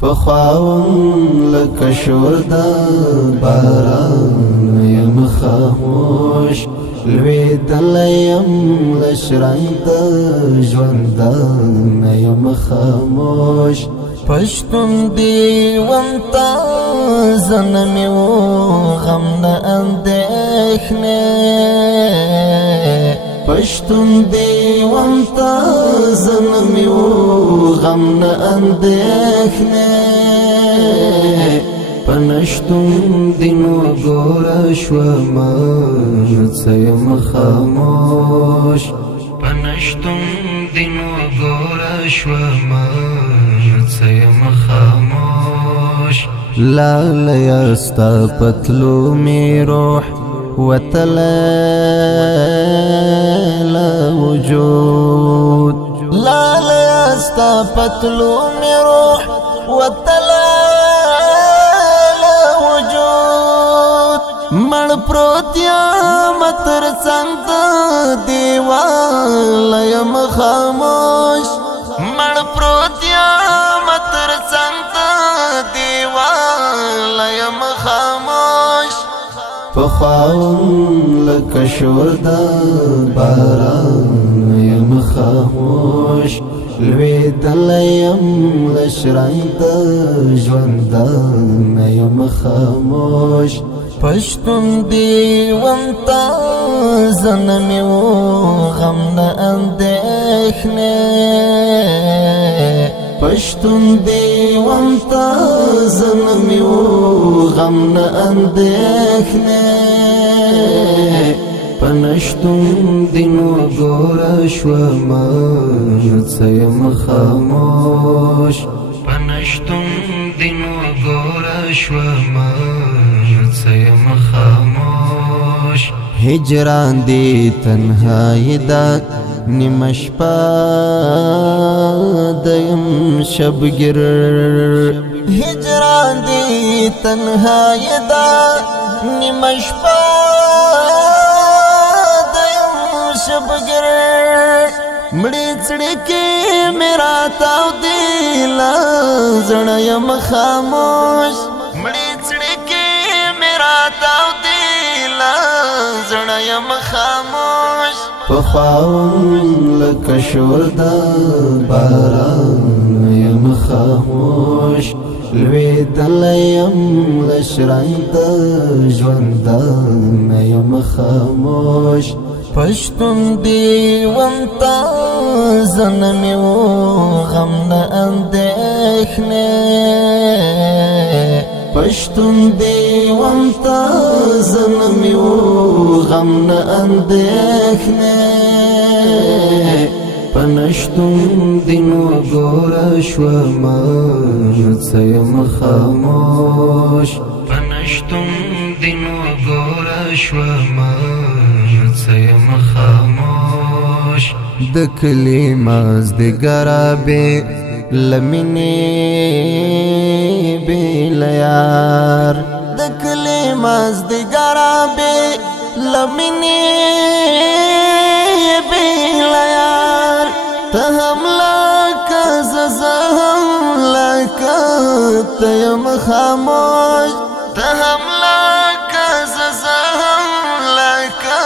پخواون لکه شور د باران یم خاموش لویدلی یم لشرنګ د ژوندان یم خاموش پښتون دیوان تا زنمی و غم نه اندېښنې پښتون دیوان تا زنمی و غم نه اندېښنې پنشتون دینو ګوره شومه څه یم خاموش پنشتون دینو ګوره شومه څه یم خاموش لالیه ستا پتلو می روح وتلی له وجود لالیه ستا پتلو می روح وتلی مړ پروت یم تر څنګ د دیوال یم خاموش مړ پروت یم تر څنګ د دیوال یم خاموش پخواون لکه شور د باران یم خاموش لویدلی یم لشرنګ د ژوندان یم خاموش پښتون دیوان تا زنمی و غم نه اندېښنې پښتون دیوان تا زنمی و غم نه اندېښنې پنشتون دینو ګوره شومه څه یم خاموش پنشتون دینو ګوره شومه یم خاموش هجران دی تنهایی دا نیمه شپه دیم شبگیر هجران دی تنهایی دا نیمه شپه دیم شبگیر مړی څړکی میرا تاو دی لزړه یم خاموش مړی څړکی تاو دی لزړه یم خاموش پخواون لکه شور د باران یم خاموش لویدلی یم لشرنګ د ژوندان یم خاموش پښتون دیوان تا زنمی و غم نه اندېښنې پښتون دیوان تا زنمی و غم نه اندېښنې پنشتون دینو ګوره شومه څه یم خاموش پنشتون دینو ګوره شومه څه یم خاموش د کلي مازدیګره بې لمینې بیل یار د کلی مازدیګره بې لمینې بیل یار ته هم لکه زه هم لکه ته یم خاموش ته هم لکه زه هم لکه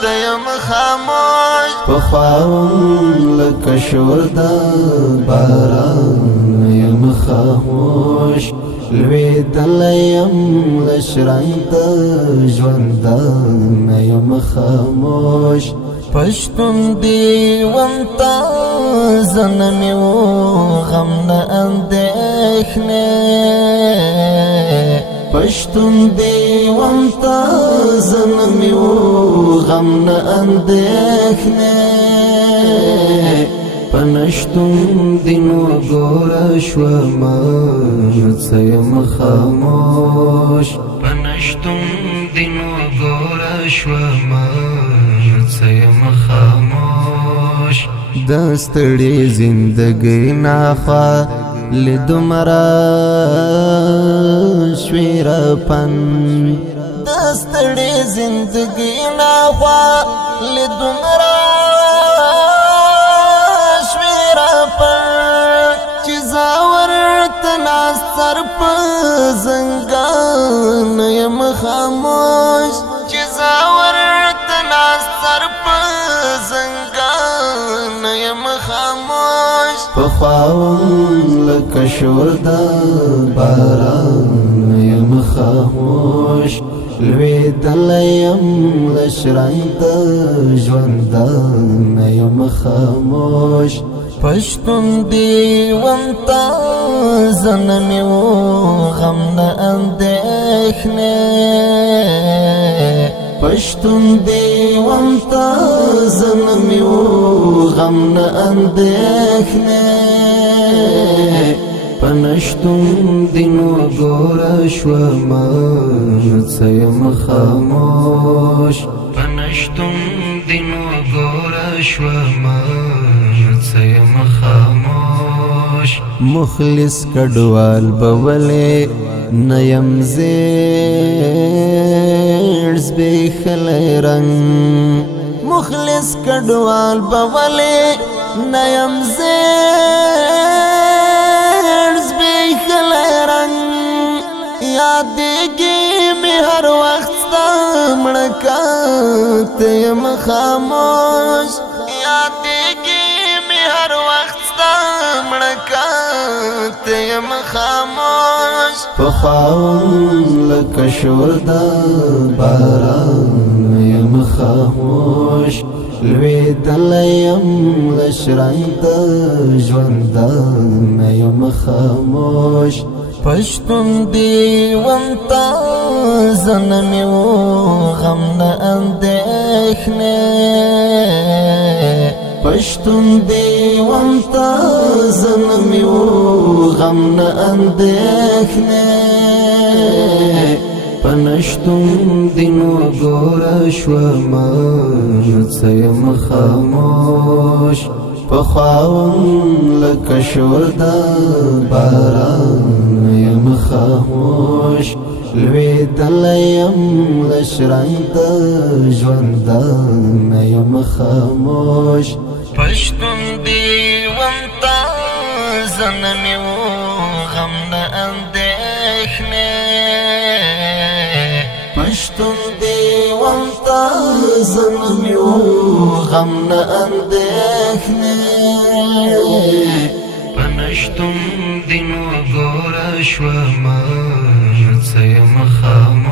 ته یم خاموش پخواون لکه شور د باران یم خاموش لویدلی یم لشرنګ د ژوندان یم خاموش پښتون دیوان تا زنمی و غم نه اندېښنې پښتون دیوان تا زنمی و غم نه اندېښنې پنشتون دینو ګوره شومه څه یم خاموش پنشتون دینو ګوره شومه څه یم خاموش د ستړې زندګۍ نه خوا لدومره شوې رپن د ستړې زندګۍ نه خوا لدومره لکه شور د باران یم خاموش لویدلی یم له شرنګ د ژوندان یم خاموش پښتون دیوان ته زنمې و غم نه اندېښنې پښتون دیوان ته زنمې و غم نه اندېښنې په نشتون دینو ګوره شومه څه یم خاموش په نشتون دینو ګوره شومه څه یم خاموش مخلص کډوال به ولې نه یم زیړ زبېښلی رنګ مخلص کډوال به ولې نه یم زیړ زبېښلی رنګ یادېږي مې هر وخت ستا مړه ته یم خاموش یادېږي مې هر وخت ستا مړه ته یم خاموش پخوا لکه شور د باران یم خاموش لویدلی یم له شرنګ د ژوندان یم خاموش پښتون دیوان ته زنمې و غم نه اندېښنې پښتون دیوان ته زنمې و غم نه اندېښنې په نشتون دینو ګوره شومه څه یم خاموش پخوا لکه شور د باران یم خاموش لویدلی یم له شرنګ د ژوندان یم خاموش پښتون دیوان ته زنمې و غم نه اندېښنې پښتون دیوان ته زنمې و غم نه اندېښنې په نشتون دینو ګوره شومه څه یم خاموش